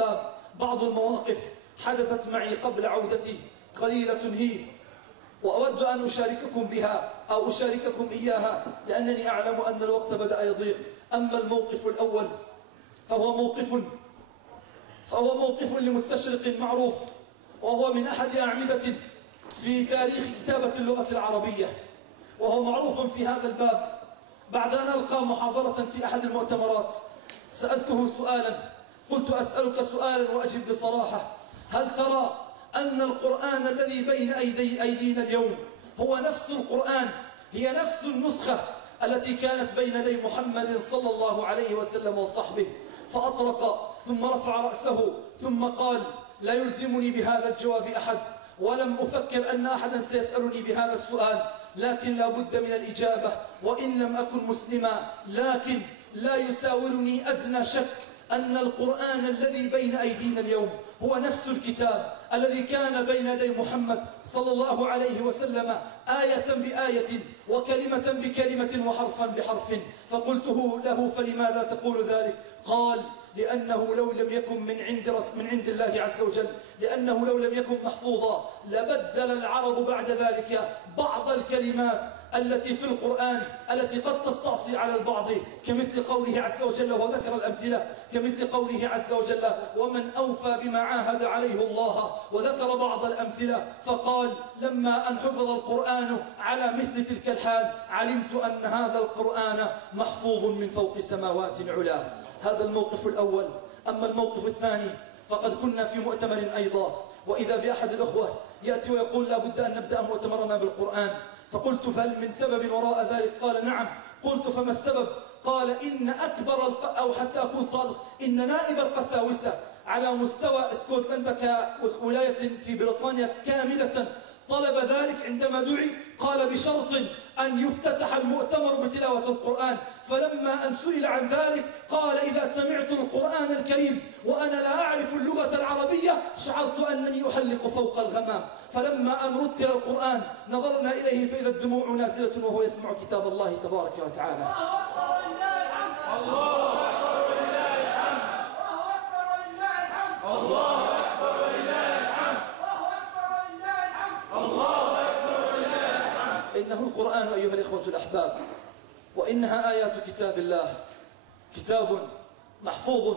الأحباب، بعض المواقف حدثت معي قبل عودتي، قليلة هي، وأود أن أشارككم بها أو أشارككم إياها لأنني أعلم أن الوقت بدأ يضيق. أما الموقف الأول فهو موقف لمستشرق معروف، وهو من أحد أعمدة في تاريخ كتابة اللغة العربية، وهو معروف في هذا الباب. بعد أن ألقى محاضرة في أحد المؤتمرات سألته سؤالا، قلت: أسألك سؤالا وأجب بصراحة، هل ترى أن القرآن الذي بين أيدينا اليوم هو نفس القرآن، هي نفس النسخة التي كانت بين يدي محمد صلى الله عليه وسلم وصحبه؟ فأطرق ثم رفع رأسه ثم قال: لا يلزمني بهذا الجواب أحد، ولم أفكر أن أحدا سيسألني بهذا السؤال، لكن لا بد من الإجابة وإن لم أكن مسلما. لكن لا يساورني أدنى شك أن القرآن الذي بين أيدينا اليوم هو نفس الكتاب الذي كان بين يدي محمد صلى الله عليه وسلم، آية بآية وكلمة بكلمة وحرفا بحرف. فقلته له: فلماذا تقول ذلك؟ قال: لأنه لو لم يكن من عند الله عز وجل، لأنه لو لم يكن محفوظا لبدل العرب بعد ذلك بعض الكلمات التي في القرآن التي قد تستعصي على البعض، كمثل قوله عز وجل، وذكر الأمثلة، كمثل قوله عز وجل: ومن أوفى بما عاهد عليه الله، وذكر بعض الأمثلة فقال: لما أن حفظ القرآن على مثل تلك الحال علمت أن هذا القرآن محفوظ من فوق سماوات علا. هذا الموقف الأول. أما الموقف الثاني فقد كنا في مؤتمر أيضا، وإذا بأحد الأخوة يأتي ويقول: لا بد أن نبدأ مؤتمرنا بالقرآن. فقلت: فهل من سبب وراء ذلك؟ قال: نعم. قلت: فما السبب؟ قال: إن أكبر أو حتى أكون صادق، إن نائب القساوسة على مستوى اسكتلندا كولاية في بريطانيا كاملة طلب ذلك عندما دعي. قال: بشرط أن يفتتح المؤتمر بتلاوة القرآن. فلما أن سئل عن ذلك قال: إذا سمعت القرآن الكريم وأنا لا أعرف اللغة العربية شعرت أنني أحلق فوق الغمام. فلما أن رتل القرآن نظرنا إليه فإذا الدموع نازلة وهو يسمع كتاب الله تبارك وتعالى. الله أكبر ولله الحمد. الله أكبر ولله الحمد. الله أكبر ولله الحمد. إنه القرآن أيها الإخوة الأحباب، وإنها آيات كتاب الله، كتاب محفوظ